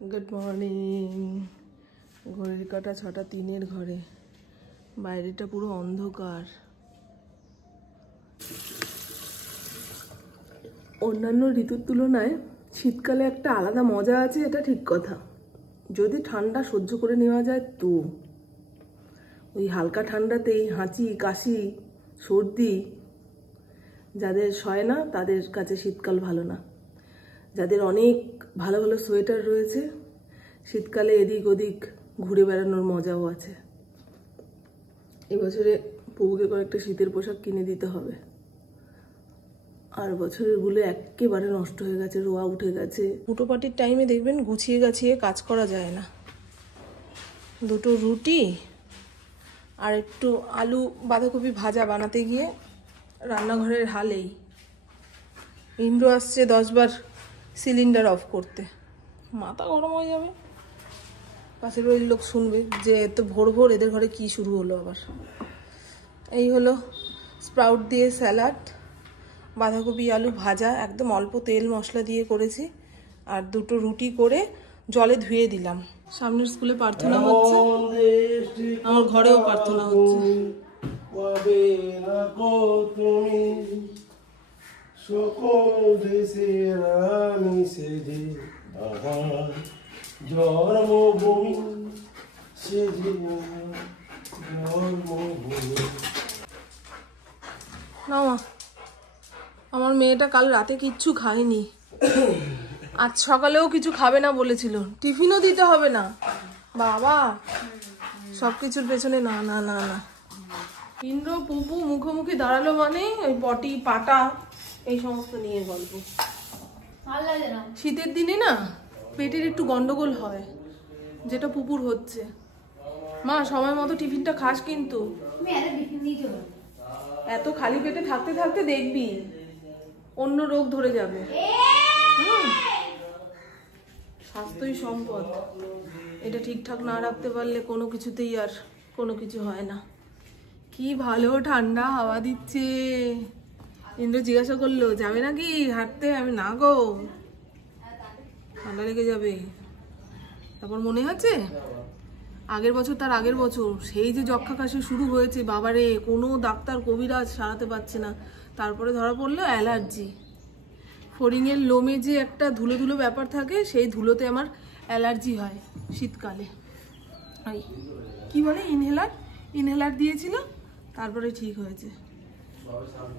Good morning. ঘড়ির কাঁটা 6:03 ঘরে, বাইরেটা পুরো অন্ধকার। অন্যান্য ঋতুর তুলনায় শীতকালে একটা আলাদা মজা আছে, এটা ঠিক কথা। যদি ঠান্ডা সহ্য করে নেওয়া যায় তো ওই হালকা ঠান্ডাতেই হাঁচি কাশি সর্দি যাদের সয় না তাদের কাছে শীতকাল ভালো না। যাদের অনেক ভালো ভালো সোয়েটার রয়েছে, শীতকালে এদিক ওদিক ঘুরে বেড়ানোর মজাও আছে। এবছরে পুবুকে কয়েকটা শীতের পোশাক কিনে দিতে হবে। আর বছরেরগুলো একেবারে নষ্ট হয়ে গেছে, রোয়া উঠে গেছে। দুটো পার্টির টাইমে দেখবেন গুছিয়ে গাছিয়ে কাজ করা যায় না। দুটো রুটি আর একটু আলু বাঁধাকপি ভাজা বানাতে গিয়ে রান্নাঘরের হালেই। ইন্দ্র আসছে 10 বার সিলিন্ডার অফ করতে, মাথা গরম হয়ে যাবে। পাশের বাড়ির লোক শুনবে যে এত ভোর ভোর এদের ঘরে কি শুরু হলো আবার। এই হলো স্প্রাউট দিয়ে স্যালাড, বাঁধাকপি আলু ভাজা, একদম অল্প তেল মশলা দিয়ে করেছি। আর দুটো রুটি করে জলে ধুয়ে দিলাম। সামনের স্কুলে প্রার্থনা হচ্ছে, আমার ঘরেও প্রার্থনা হচ্ছে। না মা, আমার মেয়েটা কাল রাতে কিচ্ছু খায়নি, আজ সকালেও কিছু খাবে না বলেছিল। টিফিনও দিতে হবে না বাবা, সবকিছুর পেছনে না না না না। ইন্দ্র পুপু মুখোমুখি দাঁড়ালো মানে ওই পটি পাটা এই সমস্ত নিয়ে গল্প। শীতের দিনে না পেটের একটু গন্ডগোল হয়, যেটা পুপুর হচ্ছে। মা সময় মতো টিফিনটা খাস কিন্তু। এত খালি পেটে থাকতে থাকতে দেখবি অন্য রোগ ধরে যাবে। স্বাস্থ্যই সম্পদ, এটা ঠিকঠাক না রাখতে পারলে কোনো কিছুতেই আর কোনো কিছু হয় না। কি ভালো ঠান্ডা হাওয়া দিচ্ছে। ইন্দ্র জিজ্ঞাসা করলো যাবে নাকি হাঁটতে, আমি না গো, ঠান্ডা লেগে যাবে। তারপর মনে আছে আগের বছর, তার আগের বছর সেই যে যক্ষা কাশি শুরু হয়েছে, বাবারে কোনো ডাক্তার কবিরাজ সারাতে পারছে না। তারপরে ধরা পড়লো অ্যালার্জি। ফড়িংয়ের লোমে যে একটা ধুলো ধুলো ব্যাপার থাকে, সেই ধুলোতে আমার অ্যালার্জি হয় শীতকালে। ওই কী বলে ইনহেলার দিয়েছিল, তারপরে ঠিক হয়েছে।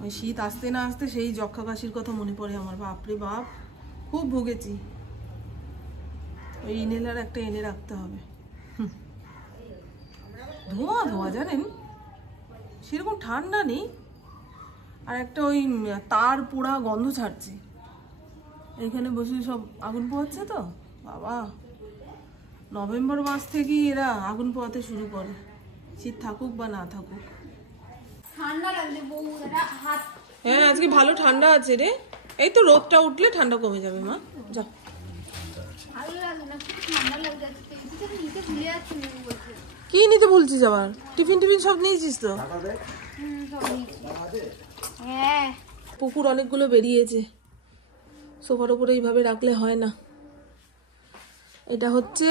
ওই শীত আসতে না আসতে সেই যক্ষা কাশির কথা মনে পড়ে আমার। বাপরে বাপ, খুব ভুগেছি। ওই ইনহেলার একটা এনে রাখতে হবে। ধোঁয়া ধোঁয়া জানেন, সেরকম ঠান্ডা নেই, আর একটা ওই তার পোড়া গন্ধ ছাড়ছে। এখানে বসে সব আগুন পোহাচ্ছে তো বাবা। নভেম্বর মাস থেকেই এরা আগুন পোহাতে শুরু করে, শীত থাকুক বা না থাকুক। হ্যাঁ আজকে ভালো ঠান্ডা আছে রে। এই তো রোদটা উঠলে ঠান্ডা কমে যাবে মা। যা কি নিতে বলছিস আবার? টিফিন সব নিয়েছিস তো? পুকুর অনেকগুলো বেরিয়েছে, সোফার উপরে এইভাবে রাখলে হয় না। এটা হচ্ছে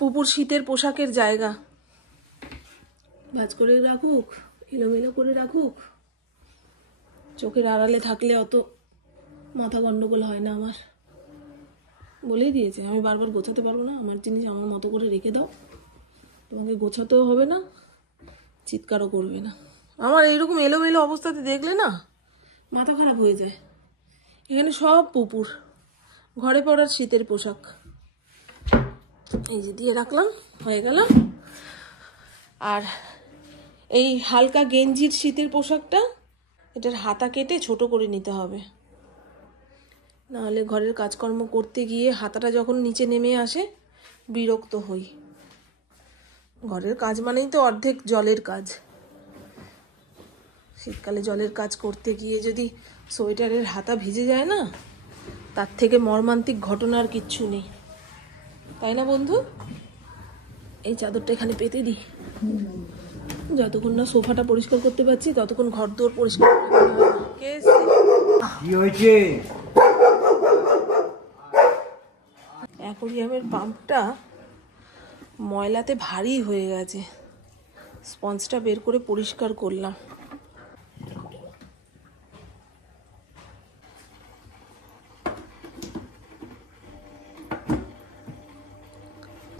পুকুর শীতের পোশাকের জায়গা। ভাঁজ করে রাখুক, এলোমেলো করে রাখুক, চোখের আড়ালে থাকলে অত মাথা গন্ডগোল হয় না আমার। বলেই দিয়েছে আমি বারবার গোছাতে পারবো না, আমার জিনিস আমার মতো করে রেখে দাও, তোমাকে গোছাতেও হবে না, চিৎকারও করবে না। আমার এইরকম এলোমেলো অবস্থাতে দেখলে না মাথা খারাপ হয়ে যায়। এখানে সব পুকুর, ঘরে পড়ার শীতের পোশাক এই যে দিয়ে রাখলাম, হয়ে গেল। আর এই হালকা গেঞ্জির শীতের পোশাকটা, এটার হাতা কেটে ছোট করে নিতে হবে, নাহলে ঘরের কাজকর্ম করতে গিয়ে হাতাটা যখন নিচে নেমে আসে বিরক্ত হই। ঘরের কাজ মানেই তো অর্ধেক জলের কাজ। শীতকালে জলের কাজ করতে গিয়ে যদি সোয়েটারের হাতা ভিজে যায় না, তার থেকে মর্মান্তিক ঘটনা আর কিচ্ছু নেই, তাই না বন্ধু? এই চাদরটা এখানে পেতে দিই, যতক্ষণ না সোফাটা পরিষ্কার করতে পারছি ততক্ষণ ঘর দোর পরিষ্কার অ্যাকোরিয়ামের পাম্পটা ময়লাতে ভারী হয়ে গেছে, স্পঞ্জটা বের করে পরিষ্কার করলাম।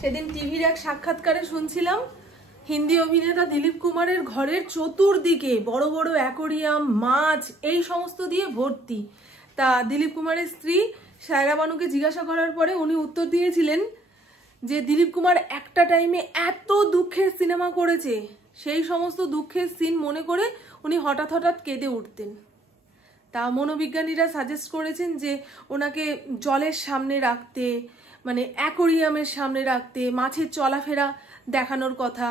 সেদিন টিভির এক সাক্ষাৎকারে শুনছিলাম হিন্দি অভিনেতা দিলীপ কুমারের ঘরের চতুর্দিকে বড় বড় অ্যাকোরিয়াম, মাছ, এই সমস্ত দিয়ে ভর্তি। তা দিলীপ কুমারের স্ত্রী সায়রা বানুকে জিজ্ঞাসা করার পরে উনি উত্তর দিয়েছিলেন যে দিলীপ কুমার একটা টাইমে এত দুঃখের সিনেমা করেছে, সেই সমস্ত দুঃখের সিন মনে করে উনি হঠাৎ হঠাৎ কেঁদে উঠতেন। তা মনোবিজ্ঞানীরা সাজেস্ট করেছেন যে ওনাকে জলের সামনে রাখতে, মানে অ্যাকোরিয়ামের সামনে রাখতে, মাছের চলাফেরা দেখানোর কথা।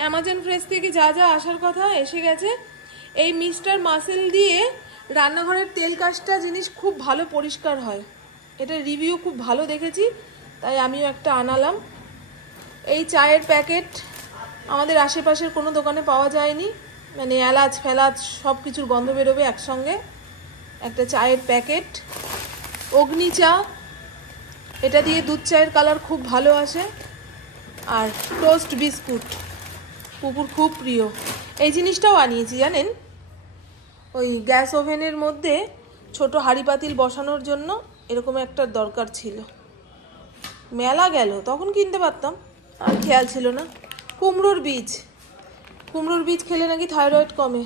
অ্যামাজন ফ্রেশ থেকে যা যা আসার কথা এসে গেছে। এই মিস্টার মাসেল দিয়ে রান্নাঘরের তেল কাজটা জিনিস খুব ভালো পরিষ্কার হয়, এটা রিভিউ খুব ভালো দেখেছি, তাই আমিও একটা আনালাম। এই চায়ের প্যাকেট আমাদের আশেপাশের কোনো দোকানে পাওয়া যায়নি, মানে এলাচ ফেলাচ সব কিছুর গন্ধ বেরোবে একসঙ্গে। একটা চায়ের প্যাকেট, অগ্নি চা, এটা দিয়ে দুধ চায়ের কালার খুব ভালো আসে। আর টোস্ট বিস্কুট পুকুর খুব প্রিয়। এই জিনিসটাও আনিয়েছি জানেন, ওই গ্যাস ওভেনের মধ্যে ছোট হাঁড়ি পাতিল বসানোর জন্য এরকম একটা দরকার ছিল, মেলা গেল তখন কিনতে পারতাম, আর খেয়াল ছিল না। কুমড়োর বীজ খেলে নাকি থাইরয়েড কমে।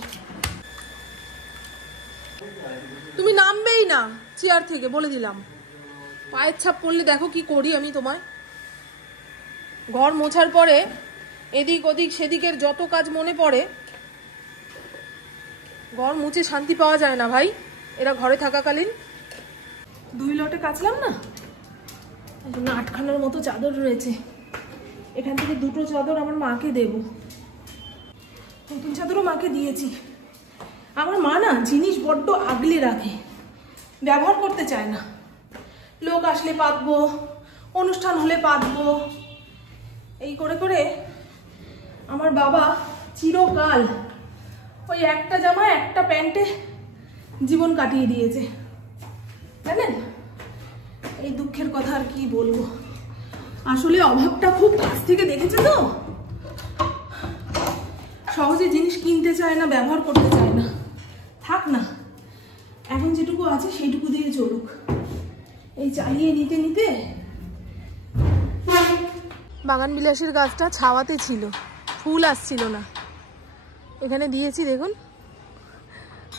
তুমি নামবেই না চেয়ার থেকে, বলে দিলাম। পায়ের ছাপ পড়লে দেখো কি করি আমি তোমায়। ঘর মোছার পরে এদিক ওদিক সেদিকের যত কাজ মনে পড়ে, ঘর মুছে শান্তি পাওয়া যায় না ভাই, এরা ঘরে থাকাকালীন। 2 লটে কাচলাম না, এখন 8খানার মতো চাদর রয়েছে। এখান থেকে 2টো চাদর আমার মাকে দেব, নতুন চাদরও মাকে দিয়েছি। আমার মা না জিনিস বড্ড আগলে রাখে, ব্যবহার করতে চায় না। লোক আসলে পাতবো, অনুষ্ঠান হলে পাতবো, এই করে করে আমার বাবা চিরকাল ওই একটা জামা একটা প্যান্টে জীবন কাটিয়ে দিয়েছে জানেন। এই দুঃখের কথা আর কি বলবো, আসলে অভাবটা খুব কাছ থেকে দেখেছে তো, সহজে জিনিস কিনতে চায় না, ব্যবহার করতে চায় না। থাক না, এখন যেটুকু আছে সেইটুকু দিয়ে চলুক, এই চালিয়ে নিতে নিতে। বাগান বিলাসের গাছটা ছাওয়াতে ছিল, ফুল আসছিল না, এখানে দিয়েছি দেখুন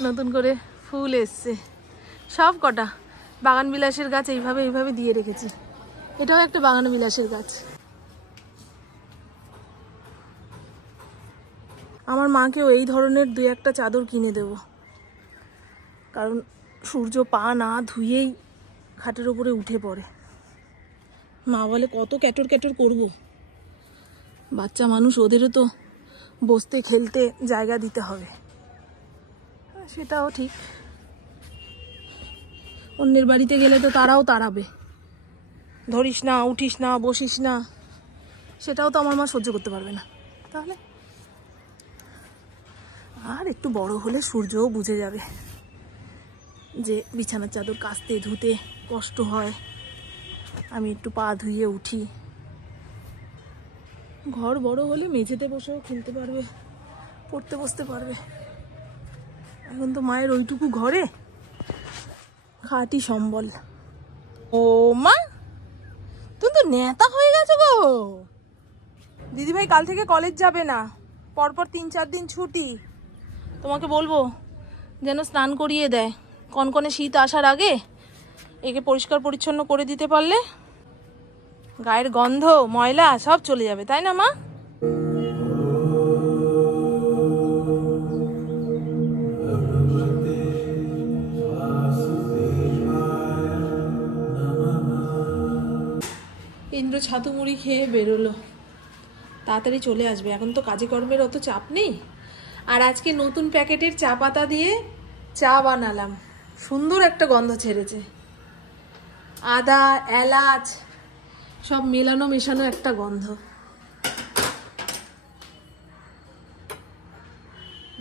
নতুন করে ফুল এসছে সব কটা। বাগান বিলাসের গাছ এইভাবে দিয়ে রেখেছি, এটাও একটা বাগান বিলাসের গাছ। আমার মাকেও এই ধরনের 2-1টা চাদর কিনে দেব, কারণ সূর্য পা না ধুয়েই খাটের ওপরে উঠে পড়ে। মা বলে কত ক্যাটর ক্যাটর করবো, বাচ্চা মানুষ, ওদেরও তো বসতে খেলতে জায়গা দিতে হবে। সেটাও ঠিক, অন্যের বাড়িতে গেলে তো তারাও তাড়াবে, ধরিস না, উঠিস না, বসিস না, সেটাও তো আমার মা সহ্য করতে পারবে না। তাহলে আর একটু বড় হলে সূর্যও বুঝে যাবে যে বিছানার চাদর কাচতে ধুতে কষ্ট হয়, আমি একটু পা ধুয়ে উঠি। ঘর বড় হলে মেঝেতে বসেও খেলতে পারবে, পড়তে বসতে পারবে। এখন তো মায়ের ওইটুকু ঘরে খাটি সম্বল। ও মা, তুমি তো নেতা হয়ে গেছো গো। দিদিভাই কাল থেকে কলেজ যাবে না, পরপর 3-4 দিন ছুটি। তোমাকে বলবো যেন স্নান করিয়ে দেয়, কনকনে শীত আসার আগে একে পরিষ্কার পরিচ্ছন্ন করে দিতে পারলে গায়ের গন্ধ ময়লা সব চলে যাবে, তাই না মা? ইন্দ্র ছাতু মুড়ি খেয়ে বেরোলো, তাড়াতাড়ি চলে আসবে, এখন তো কাজে কর্মের অত চাপ নেই। আর আজকে নতুন প্যাকেটের চা পাতা দিয়ে চা বানালাম, সুন্দর একটা গন্ধ ছেড়েছে, আদা এলাচ সব মেলানো মেশানো একটা গন্ধ।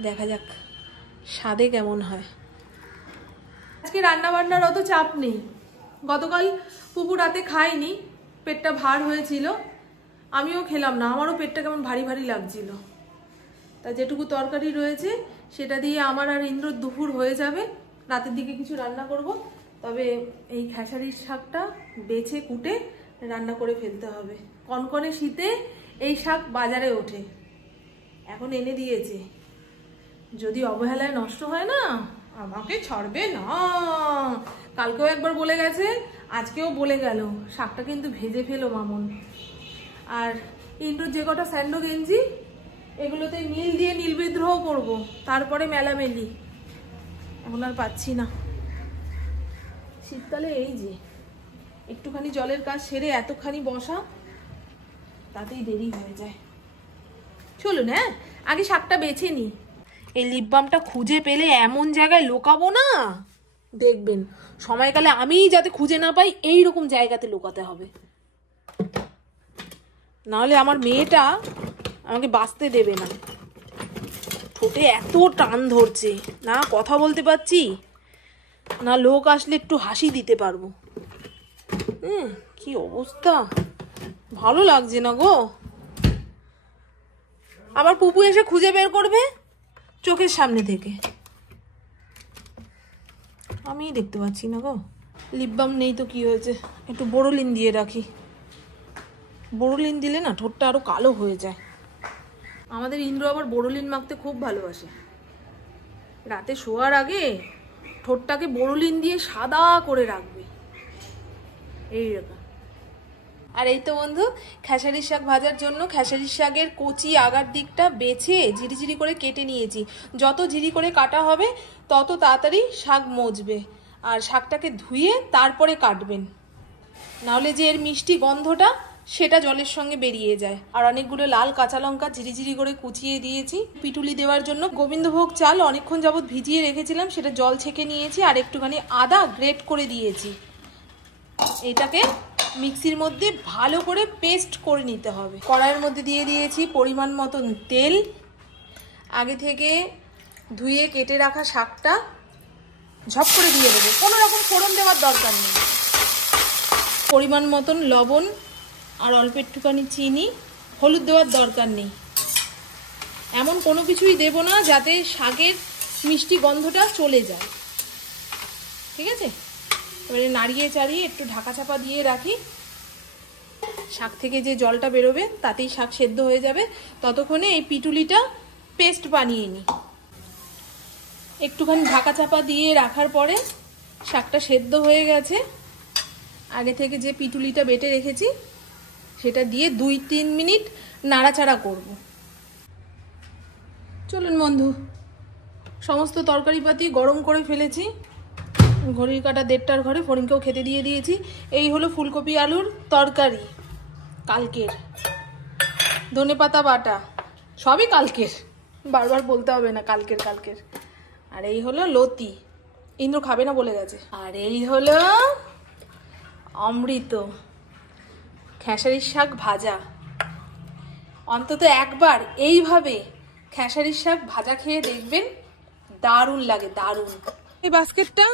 দেখা যাক স্বাদে কেমন হয়। আজকে রান্না বান্নার অত চাপ নেই। গতকাল পুপু রাতে খায়নি, পেটটা ভার হয়েছিল, আমিও খেলাম না, আমারও পেটটা কেমন ভারী ভারী লাগছিল। তা যেটুকু তরকারি রয়েছে সেটা দিয়ে আমার আর ইন্দ্রর দুপুর হয়ে যাবে। রাতের দিকে কিছু রান্না করব, তবে এই খেসারির শাকটা বেছে কুটে রান্না করে ফেলতে হবে। কনকনে শীতে এই শাক বাজারে ওঠে, এখন এনে দিয়েছে, যদি অবহেলায় নষ্ট হয় না আমাকে ছাড়বে না। কালকেও একবার বলে গেছে, আজকেও বলে গেল, শাকটা কিন্তু ভেজে ফেলো মামুন। আর ইন্দ্রর যে কটা স্যান্ডো গেঞ্জি এগুলোতে নীল দিয়ে নীল বিদ্রোহ করব, তারপরে মেলামেলি, এখন আর পাচ্ছি না। শীতকালে এই যে একটুখানি জলের কাজ সেরে এতখানি বসা, তাতেই দেরি হয়ে যায়। চলুন হ্যাঁ, আগে শাকটা বেছে নি। এই লিপ বামটা খুঁজে পেলে এমন জায়গায় লোকাবো না, দেখবেন সময়কালে আমিই যাতে খুঁজে না পাই এইরকম জায়গাতে লোকাতে হবে, নাহলে আমার মেয়েটা আমাকে বাঁচতে দেবে না। ঠোঁটে এত টান ধরছে, না কথা বলতে পারছি, না লোক আসলে একটু হাসি দিতে পারবো। কি অবস্থা, ভালো লাগছে না গো। আবার পুপু এসে খুঁজে বের করবে চোখের সামনে থেকে, আমি দেখতে পাচ্ছি না গো। লিপ বাম নেই তো কি হয়েছে, একটু বোরোলিন দিয়ে রাখি। বোরোলিন দিলে না ঠোঁটটা আরো কালো হয়ে যায়। আমাদের ইন্দ্র আবার বোরোলিন মাখতে খুব ভালোবাসে। রাতে শোয়ার আগে ঠোঁটটাকে বোরোলিন দিয়ে সাদা করে রাখবে, এইরকম। আর এই তো বন্ধু, খেসারির শাক ভাজার জন্য খেসারির শাকের কচি আগার দিকটা বেছে ঝিরিঝিরি করে কেটে নিয়েছি। যত ঝিরি করে কাটা হবে তত তাড়াতাড়ি শাক মজবে। আর শাকটাকে ধুয়ে তারপরে কাটবেন, নাহলে যে এর মিষ্টি গন্ধটা সেটা জলের সঙ্গে বেরিয়ে যায়। আর অনেকগুলো লাল কাঁচা লঙ্কা ঝিরিঝিরি করে কুচিয়ে দিয়েছি। পিটুলি দেওয়ার জন্য গোবিন্দভোগ চাল অনেকক্ষণ যাবৎ ভিজিয়ে রেখেছিলাম, সেটা জল ছেঁকে নিয়েছি। আর একটুখানি আদা গ্রেট করে দিয়েছি। এটাকে মিক্সির মধ্যে ভালো করে পেস্ট করে নিতে হবে। কড়াইয়ের মধ্যে দিয়ে দিয়েছি পরিমাণ মতন তেল। আগে থেকে ধুয়ে কেটে রাখা শাকটা ঝপ করে দিয়ে দেবো, কোনো রকম ফোড়ন দেওয়ার দরকার নেই। পরিমাণ মতন লবণ আর অল্প একটুখানি চিনি, হলুদ দেওয়ার দরকার নেই। এমন কোনো কিছুই দেব না যাতে শাকের মিষ্টি গন্ধটা চলে যায়, ঠিক আছে? এবারে নাড়িয়ে চাড়িয়ে একটু ঢাকা চাপা দিয়ে রাখি। শাক থেকে যে জলটা বেরোবে তাতেই শাক সেদ্ধ হয়ে যাবে। ততক্ষণে এই পিটুলিটা পেস্ট বানিয়ে নিই। একটুখানি ঢাকা চাপা দিয়ে রাখার পরে শাকটা সেদ্ধ হয়ে গেছে। আগে থেকে যে পিটুলিটা বেটে রেখেছি সেটা দিয়ে 2-3 মিনিট নাড়াচাড়া করব। চলুন বন্ধু, সমস্ত তরকারিপাতি গরম করে ফেলেছি। ঘড়ির কাঁটা 1:30টার ঘরে, ফড়িংকেও খেতে দিয়ে দিয়েছি। এই হলো ফুলকপি আলুর তরকারি কালকের, ধনেপাতা বাটা, সবই কালকের, বারবার বলতে হবে না কালকের কালকের। আর এই হলো লতি, ইন্দ্র খাবে না বলে গেছে। আর এই হলো অমৃত, খেসারির শাক ভাজা। অন্তত একবার এইভাবে খেসারির শাক ভাজা খেয়ে দেখবেন, দারুণ লাগে, দারুণ। এই বাস্কেটটা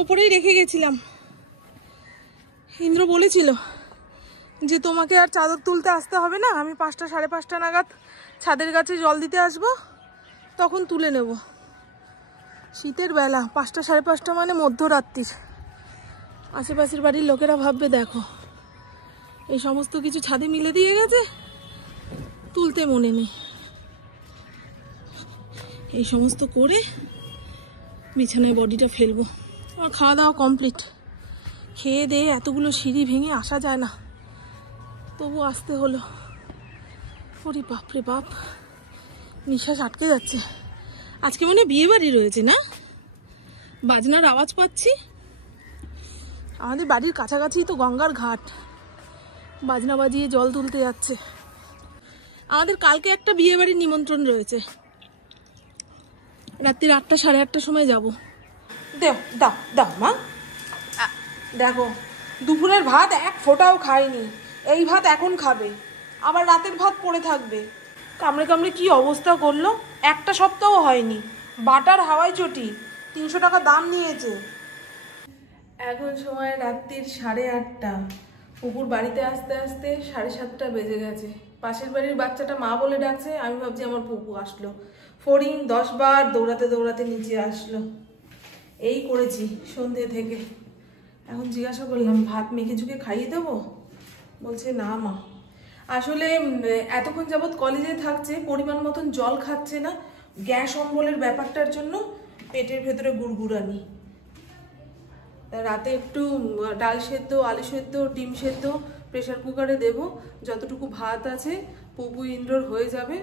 ওপরেই রেখে গেছিলাম। ইন্দ্র বলেছিল যে তোমাকে আর চাদর তুলতে আসতে হবে না, আমি 5টা 5:30 নাগাদ ছাদের কাছে জল দিতে আসবো, তখন তুলে নেব। শীতের বেলা 5টা 5:30 মানে মধ্যরাত্রির। আশেপাশের বাড়ির লোকেরা ভাববে দেখো এই সমস্ত কিছু ছাদে মিলে দিয়ে গেছে, তুলতে মনে নেই। এই সমস্ত করে বিছানায় বডিটা ফেলবো। আমার খাওয়া দাওয়া কমপ্লিট। খেয়ে দিয়ে এতগুলো সিঁড়ি ভেঙে আসা যায় না, তবু আসতে হলো। ওরে বাপরে বাপ, নিঃশ্বাস আটকে যাচ্ছে। আজকে মনে বিয়ে বাড়ি রয়েছে না, বাজনার আওয়াজ পাচ্ছি। আমাদের বাড়ির কাছাকাছি তো গঙ্গার ঘাট, বাজনা বাজিয়ে জল তুলতে যাচ্ছে। আমাদের কালকে একটা বিয়ে বাড়ির নিমন্ত্রণ রয়েছে, রাত্রি 8টা 8:30টার সময় যাব। দাও দাও দাও মা। দেখো দুপুরের ভাত এক ফোঁটাও খাইনি, এই ভাত এখন খাবে, আবার রাতের ভাত পড়ে থাকবে। কামড়ে কামড়ে কি অবস্থা করলো, একটা সপ্তাহ হয়নি, বাটার হাওয়ায় চটি, 300 টাকা দাম নিয়েছে। এখন সময় রাত্রির 8:30। পুকুর বাড়িতে আসতে আসতে 7:30 বেজে গেছে। পাশের বাড়ির বাচ্চাটা মা বলে ডাকছে, আমি ভাবছি আমার পুপু আসলো। ফড়িং 10 বার দৌড়াতে দৌড়াতে নিচে আসলো। এই করেছি সন্ধে থেকে। এখন জিজ্ঞাসা করলাম ভাত মেখে ঝুঁকে খাইয়ে দেবো, বলছে না মা। আসলে এতক্ষণ যাবৎ কলেজে থাকছে, পরিমাণ মতন জল খাচ্ছে না, গ্যাস অম্বলের ব্যাপারটার জন্য পেটের ভেতরে গুড়গুড়ানি। রাতে একটু ডাল সেদ্ধ, আলু সেদ্ধ, ডিম সেদ্ধ প্রেশার কুকারে দেব। যতটুকু ভাত আছে পুপু ইন্দ্রর হয়ে যাবে,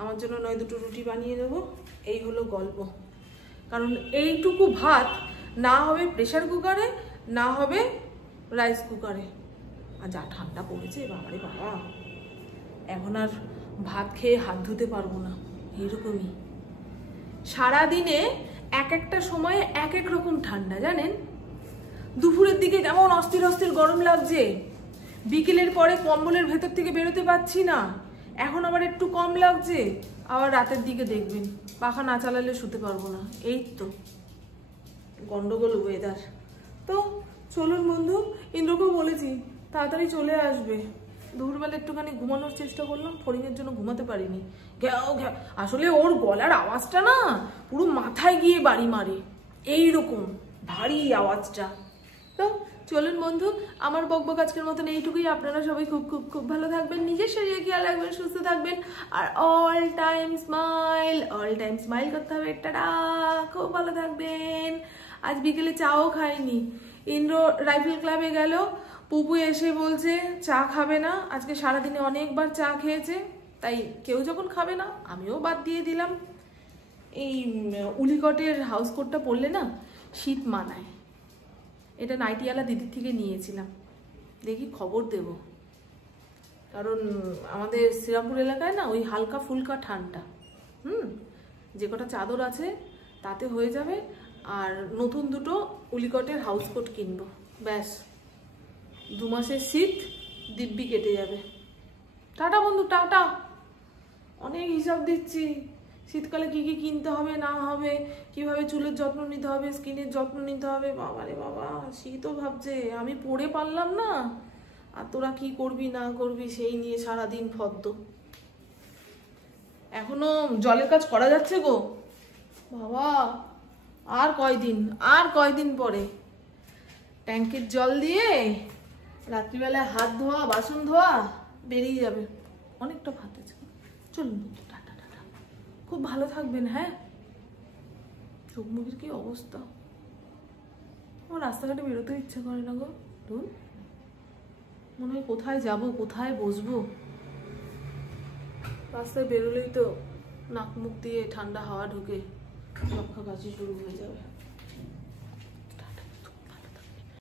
আমার জন্য নয় 2টো রুটি বানিয়ে দেবো। এই হলো গল্প। কারণ এইটুকু ভাত না হবে প্রেশার কুকারে, না হবে রাইস কুকারে। আর যা ঠান্ডা পড়েছে বাবারে বাবা, এখন আর ভাত খেয়ে হাত ধুতে পারবো না। এইরকমই সারাদিনে এক একটা সময়ে এক এক রকম ঠান্ডা, জানেন। দুপুরের দিকে যেমন অস্থির অস্থির গরম লাগছে, বিকেলের পরে কম্বলের ভেতর থেকে বেরোতে পারছি না, এখন আবার একটু কম লাগছে। আবার রাতের দিকে দেখবেন পাখা না চালালে শুতে পারবো না। এই তো গন্ডগোল ওয়েদার। তো চলুন বন্ধু, ইন্দ্রকেও বলেছি তাড়াতাড়ি চলে আসবে। দুপুরবেলা একটুখানি ঘুমানোর চেষ্টা করলাম, ফড়িংয়ের জন্য ঘুমাতে পারিনি। ঘ্যাও ঘ্যাও, আসলে ওর গলার আওয়াজটা না পুরো মাথায় গিয়ে বাড়ি মারে, এইরকম ভারী আওয়াজটা। তো চলুন বন্ধু, আমার বকবক আজকের মতন এইটুকুই। আপনারা সবাই খুব খুব খুব ভালো থাকবেন, নিজের শরীরে খেয়াল রাখবেন, সুস্থ থাকবেন, আর অল টাইম স্মাইল করতে হবে। টাটা, খুব ভালো থাকবেন। আজ বিকেলে চাও খাইনি, ইন্দ্র রাইফেল ক্লাবে গেল, পুপু এসে বলছে চা খাবে না। আজকে সারাদিনে অনেকবার চা খেয়েছে, তাই কেউ যখন খাবে না আমিও বাদ দিয়ে দিলাম। এই উলিকটের হাউস কোটটা পরলে না শীত মানায়, এটা নাইটিওয়ালা দিদির থেকে নিয়েছিলাম। দেখি খবর দেব, কারণ আমাদের শ্রীরামপুর এলাকায় না ওই হালকা ফুলকা ঠান্ডা, যে কটা চাদর আছে তাতে হয়ে যাবে। আর নতুন 2টো উলিকটের হাউস কোট কিনবো, ব্যাস 2 মাসের শীত দিব্যি কেটে যাবে। টাটা বন্ধু, টাটা। অনেক হিসাব দিচ্ছি, শীতকালে কি কি কিনতে হবে না হবে, কিভাবে চুলের যত্ন নিতে হবে, স্কিনের যত্ন নিতে হবে। বাবারে বাবা, শীতও ভাবছে, আমি পড়ে পারলাম না, আর তোরা কি করবি না করবি সেই নিয়ে সারাদিন ফদ্দ। এখনো জলের কাজ করা যাচ্ছে গো বাবা, আর কয়দিন পরে ট্যাঙ্কের জল দিয়ে রাত্রিবেলায় হাত ধোয়া, বাসন ধোয়া বেরিয়ে যাবে। অনেকটা ভাত আছে। চলুন টাটা টাটা, খুব ভালো থাকবেন। হ্যাঁ, চোখ মুখের কি অবস্থা, আমার রাস্তাঘাটে বেরোতে ইচ্ছা করে না গো। ধুর, মনে হয় কোথায় যাব, কোথায় বসবো। রাস্তায় বেরোলেই তো নাক মুখ দিয়ে ঠান্ডা হাওয়া ঢুকে, রক্ষা কাশি শুরু হয়ে যাবে।